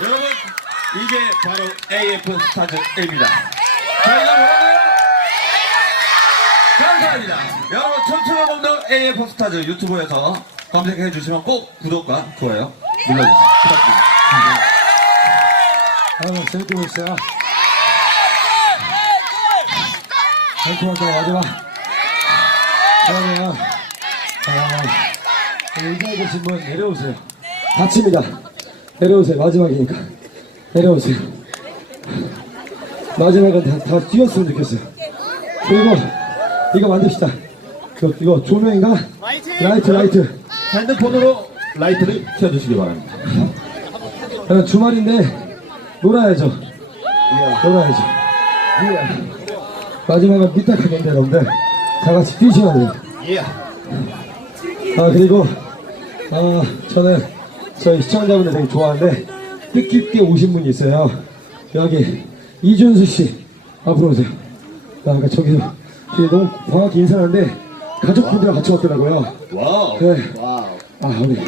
여러분 이게 바로 AF 스타즈입니다. 저희가 뭐라고요? 감사합니다. 여러분 춤추는 공덕 AF 스타즈 유튜브에서 검색해 주시면 꼭 구독과 좋아요 눌러주세요. 부탁드립니다. 아, 재밌게 보셨어요? 달콤하다, 마지막. 그러면, 아, 의자에 계신 분 내려오세요. 다칩니다. 내려오세요. 마지막이니까. 내려오세요. 마지막은 다, 다 뛰었으면 좋겠어요. 그리고, 이거 만듭시다. 그, 이거 조명인가? 라이트, 라이트. 핸드폰으로 라이트를 켜주시기 바랍니다. 그냥 주말인데 놀아야죠. 놀아야죠. 마지막은 삐딱하겠네 여러분들. 다 같이 뛰셔야 돼요. 아 그리고 아 저는 저희 시청자분들 되게 좋아하는데 뜻깊게 오신 분이 있어요. 여기 이준수 씨 앞으로 오세요. 아, 그러니까 저기서 되게 너무 정확히 인사하는데 가족분들이랑 같이 왔더라고요. 와우. 네. 아 우리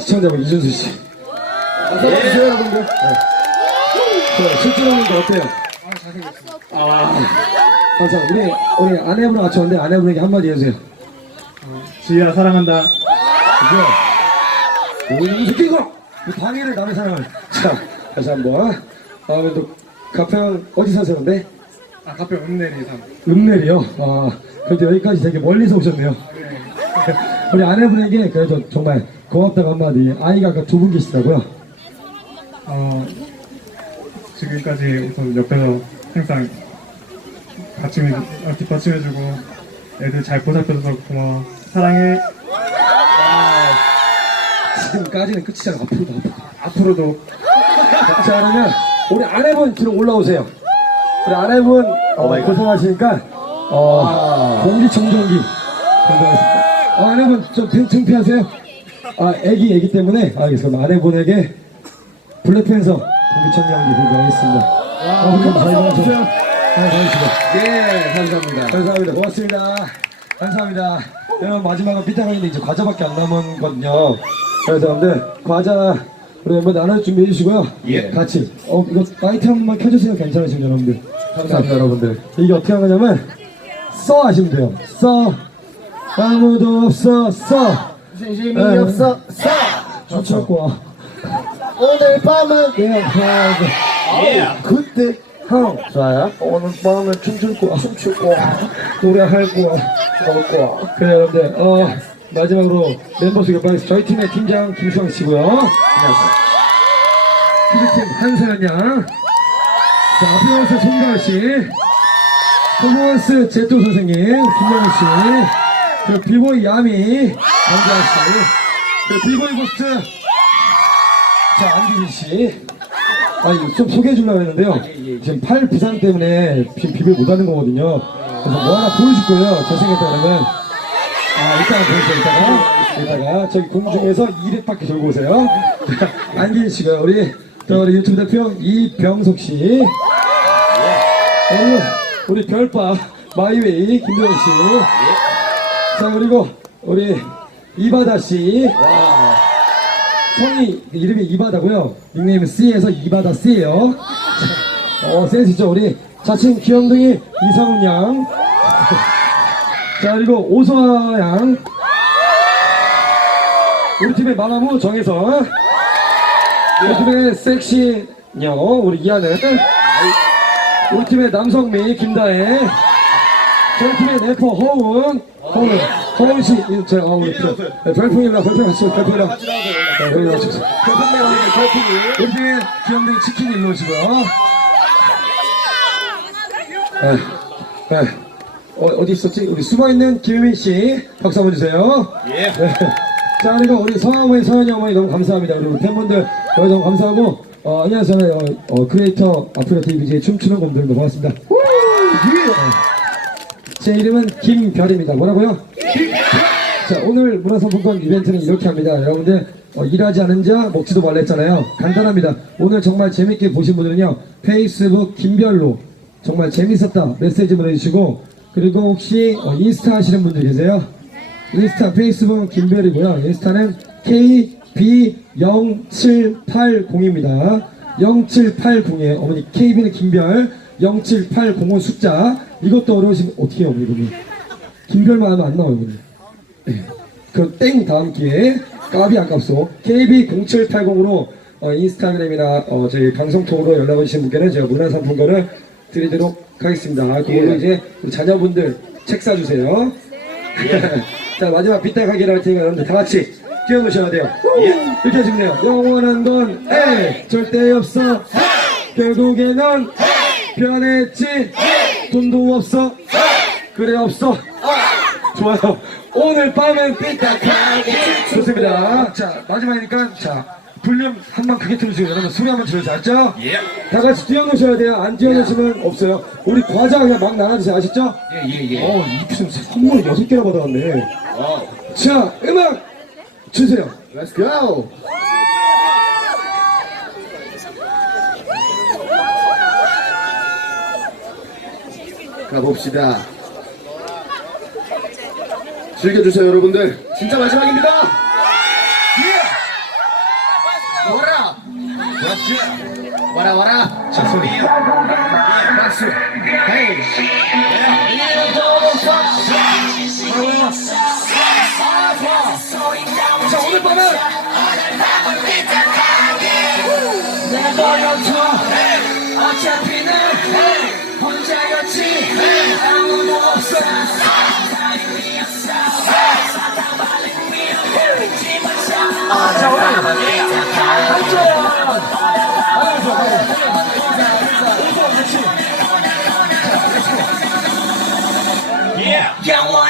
시청자분 이준수 씨. 안녕하세요 여러분들. 네. 저 실제로 보는 거 어때요? 아, 자 우리 우리 아내분랑 같이 왔는데 아내분에게 한마디 해주세요. 지희야 사랑한다. 이거 오이 새끼 이거 이 방해를 남의 사랑을. 자 다시 한번. 아또 가평 어디 사세요 근데? 아 카페 은내리 상. 읍내리요. 아 그래도 여기까지 되게 멀리서 오셨네요. 우리 아내분에게 그래도 정말 고맙다고 한마디. 아이가 아까 두 분 계시더라고요. 어 지금까지 우선 옆에서 항상 받침해 어, 뒷받침해주고 애들 잘 보살펴줘서 고마워. 사랑해. 지금까지는 끝이잖아. 앞으로도 앞으로. 앞으로도 자 그러면 우리 아내분 들어 올라오세요. 우리 아내분 어, 고생하시니까 어, 공기청정기 감사합니다. 어, 아내분 좀 등- 창피하세요? 아 애기 애기 때문에 알겠습니다. 아내분에게 블랙팬서 공기청정기 들고 가겠습니다. 아, 우리 잘 가세요. 잘 가시죠. 예, 감사합니다. 감사합니다. 고맙습니다. 감사합니다. 여러분 마지막은 삐딱하는데 이제 과자밖에 안 남은거든요. 그래서 여러분들 과자 우리 멤버 나눠 준비해 주시고요. 예. 같이. 어 이거 라이트 한 번만 켜주세요. 괜찮으시면 여러분들. 감사합니다, 여러분들. 이게 어떻게 하는 거냐면 써 하시면 돼요. 써 아무도 없어 써. 진심이 네. 없어 써 춤출 거야. 오늘 밤은 그냥 하고 예. 그때 형 좋아요 오늘 밤에 춤출 거야. 춤출 거야 노래할 거야. 먹을 거야 그래 여러분들 어 마지막으로 멤버 소개 빨리 저희 팀의 팀장 김수왕 씨고요 안녕하세요 피드팀 한서연 양 자, 아피언스 송가을 씨 퍼포먼스 제토 선생님 김영우 씨 그리고 비보이 야미 강재환 씨 그리고 비보이 고스트 자 안기진 씨 아, 이거 좀 소개해 주려고 했는데요. 지금 팔 부상 때문에 지금 비빌 못 하는 거거든요. 그래서 뭐 하나 보여줄 거예요. 잘생겼다 그러면. 아, 이따가 보여주세요, 이따가. 이따가. 저기 공중에서 200바퀴 돌고 오세요. 자, 안기인 씨가 우리, 자, 우리 유튜브 대표 이병석 씨. 그리고 우리 별바 마이웨이 김도현 씨. 자, 그리고 우리 이바다 씨. 성이 이름이 이바다고요. 닉네임은 C에서 이바다 C예요. 어 센스 있죠 우리 자칭 귀염둥이 이상훈 양. 자 그리고 오소아 양. 우리 팀의 마마무 정혜선. 우리 팀의 섹시 녀 우리 이하늘. 우리 팀의 남성미 김다혜. 저희 팀의 래퍼 허운. 허운. 허운 씨, 이, 저, 어, 우리 저, 네, 별풍이라, 별풍 같이, 별풍이라. 와주세요. 별풍이 오늘 별풍이. 우리 팀의 귀염둥이 치킨 일로 오시고요. 네, 네. 어, 어디 있었지? 우리 숨어있는 김혜민 씨. 박수 한번 주세요. 예. 네. 자, 그리고 우리 서어머니, 서현이 어머니 너무 감사합니다. 우리 팬분들 너무 감사하고, 어, 안녕하세요. 어, 어, 크리에이터 아프리카 TV의 춤추는 곰들 너무 고맙습니다. 우! 예. 제 이름은 김별입니다. 뭐라고요? 자, 오늘 문화상품권 이벤트는 이렇게 합니다. 여러분들, 어, 일하지 않은 자 먹지도 말라 했잖아요. 간단합니다. 오늘 정말 재밌게 보신 분들은요, 페이스북 김별로 정말 재밌었다 메시지 보내주시고, 그리고 혹시 어, 인스타 하시는 분들 계세요? 인스타, 페이스북 김별이고요. 인스타는 KB0780입니다. 0780이에요. 어머니, KB는 김별, 0780은 숫자. 이것도 어려우시면 어떻게 해요, 어머니? 김별만 하면 안 나와요, 그러면. 그땡 다음 기회에 까비 아깝소 KB0780으로 어, 인스타그램이나 어, 저희 방송통으로 연락을 주신 분께는 제가 문화상품권을 드리도록 하겠습니다. 그걸로 이제 우리 자녀분들 책 사주세요. 자 마지막 빗딱하기를 할 테니까 여러분들 다 같이 뛰어놓으셔야 돼요. 이렇게 하시면 돼요. 영원한 건 에이, 절대 없어. 결국에는 변했지. 돈도 없어. 그래 없어. 좋아요. 오늘 밤은 삐딱하게 좋습니다. 자 마지막이니까 자 볼륨 한 번 크게 틀어주세요. 여러분 소리 한번 들어주세요. 알죠? 예. 다 같이 뛰어놓으셔야 돼요. 안 뛰어놓으시면 없어요. 우리 과자 그냥 막 나눠주세요. 아시죠? 예, 예, 예. 어, 이 무슨 선물 여섯 개나 받아왔네. 어. 자, 음악 주세요. Let's go. 가봅시다. 즐겨주세요, 여러분들. 진짜 마지막입니다. 예! 와라! 그렇지. 와라, 와라! 자, 소리. 박수! 헤이! 자, 오늘 밤은 어차피 는 혼자였지 아무도 없어 자, 오늘 한쪽 영원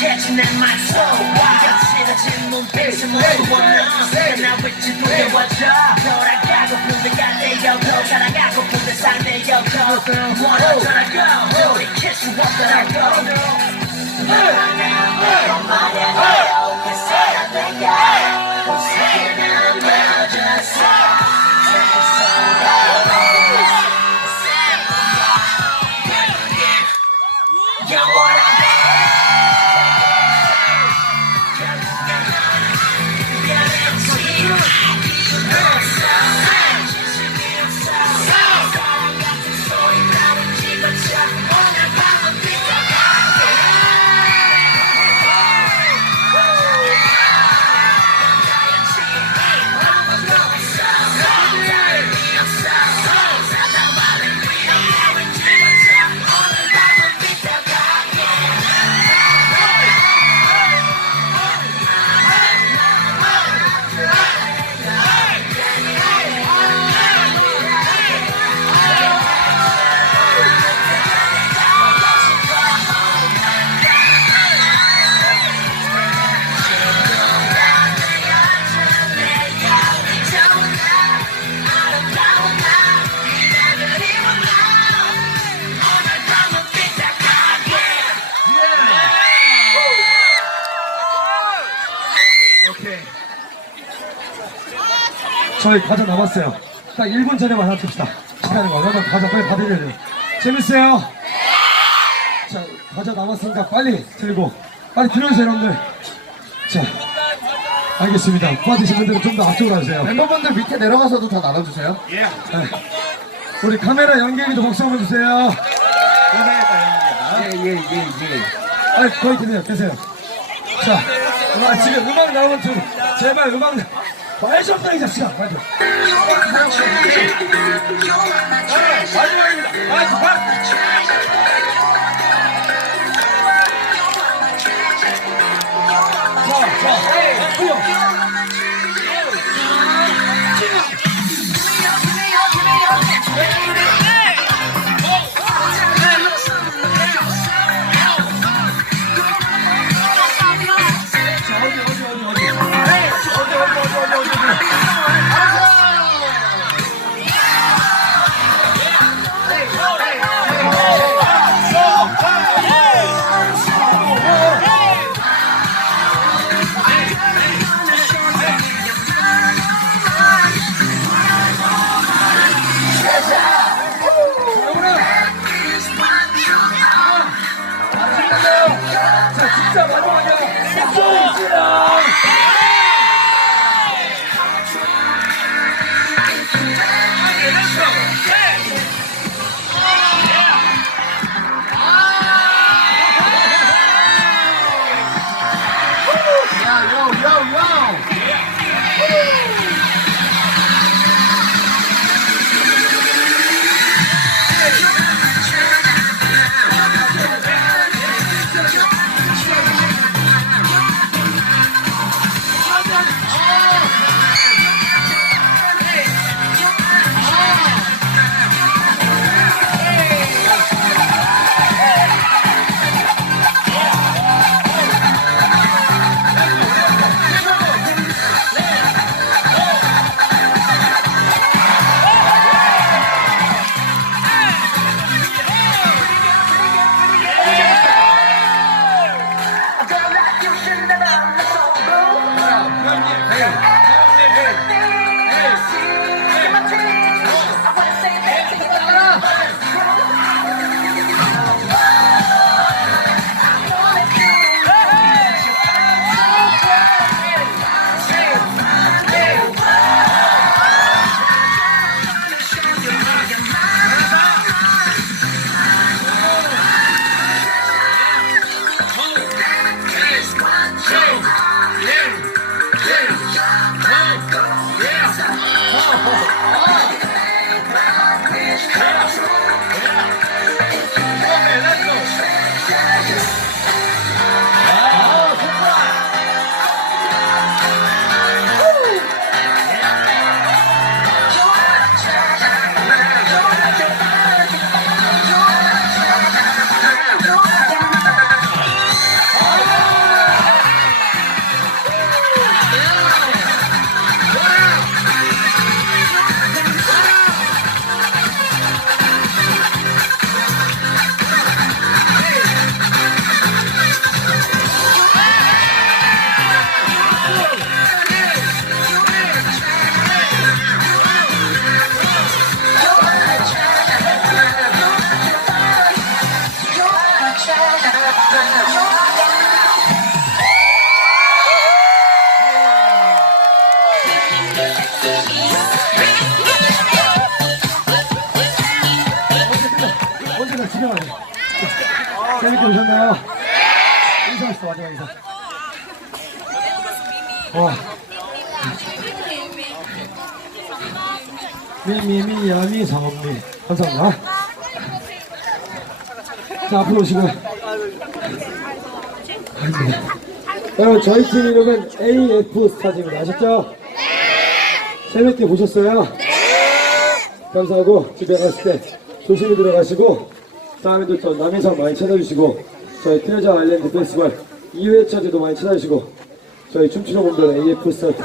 같이 내말 쏘아 거칠어진 눈빛을 모두 원해 나 위치 무게워져 돌아가고픈 데가 내려고 살아가고픈 데 상대여고 원하 돌아가 우리 킬수 없더라고 저희 과자 남았어요. 딱 1분 전에만 하나 줍시다. 시간이 얼마나 과자 빨리 받으려야 돼요. 재밌어요? 자, 과자 남았으니까 빨리 들고, 빨리 들어주세요, 여러분들. 자, 알겠습니다. 빠지신 분들은 좀 더 앞쪽으로 와주세요. 멤버분들 밑에 내려가서도 다 나눠주세요. 네. 우리 카메라 연결기도 박수 한번 주세요. 예, 예, 예, 예. 아, 거의 되세요, 되세요. 자, 아, 지금 음악 나오면 좀, 제발 음악, 나- 말 좀, 이 자식아, 말 좀. 마지막입니다. 마지막. 오셨나요? 인사하시죠, 마지막 인사. 와. 미미미 야미 상업미 감사합니다. 자 앞으로 오시고. 아이고. 여러분 저희 팀 이름은 AF 스타즈입니다. 아셨죠? 새롭게 보셨어요? 감사하고 집에 갔을 때 조심히 들어가시고 다음에도 또 남해상 많이 찾아주시고 저희 트레저 아일랜드 페스티벌 2회차 때도 많이 찾아주시고 저희 춤추는 분들 AF 스타트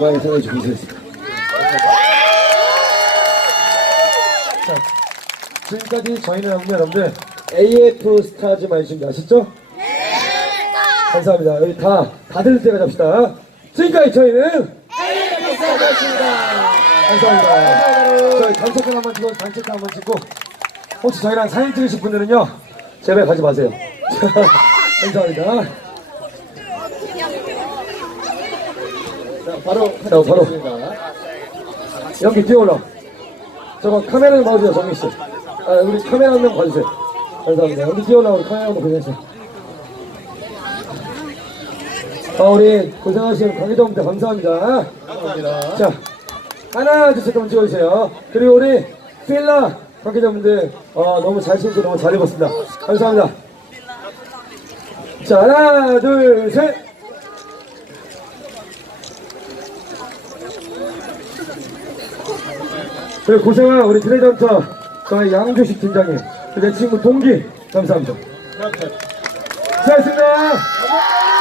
많이 찾아주시고 감사했습니다. 자, 지금까지 저희는 없는 여러분들 AF 스타즈만 있습니다. 아셨죠? 감사합니다. 여기 다, 다들 때가 잡시다. 지금까지 저희는 AF 스타즈였습니다. 감사합니다. 저희 단체권 한번 찍고, 단체권 한번 찍고, 혹시 저희랑 사진 찍으실 분들은요, 제발 가지 마세요. 감사합니다. 자, 바로, 자, 바로. 연기 뛰어 올라. 저거 카메라 좀 봐주세요, 정민 씨. 아, 우리 카메라 한 명 봐주세요. 감사합니다. 연기 뛰어 올라, 우리 카메라 한번 보내주세요. 아, 우리 고생하신 관계자분들 감사합니다. 감사합니다. 자, 하나, 둘, 셋 한번 찍어주세요. 그리고 우리 필라 관계자분들, 어, 너무 잘 신고 너무 잘 입었습니다. 감사합니다. 자, 하나, 둘, 셋. 그리고 고생한 우리 트레이던터 양조식 팀장님, 내 친구 동기, 감사합니다. 수고하셨습니다.